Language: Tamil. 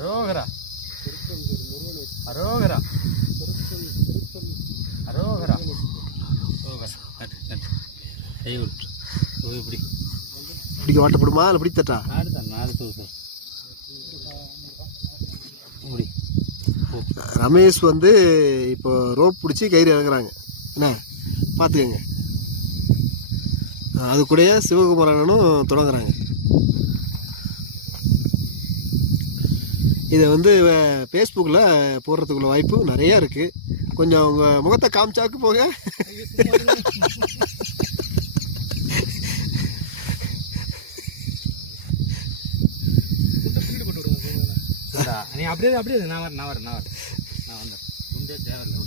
அரோகரா அரோகரா அரோகரா இப்படி பிடிக்க வாட்டப்படுமா இல்லை பிடித்தட்டா? ரமேஷ் வந்து இப்போ ரோப் பிடிச்சி கயிறு இறங்குறாங்க. என்ன பார்த்துக்கங்க. அது கூடயே சிவகுமாரனும் தொடங்குறாங்க. இதை வந்து ஃபேஸ்புக்கில் போடுறதுக்குள்ள வாய்ப்பு நிறையா இருக்குது. கொஞ்சம் அவங்க முகத்தை காமிச்சாக்கு போக. நீ அப்படியே நான் வரேன் நான் வந்தேன் தேவையில்லை.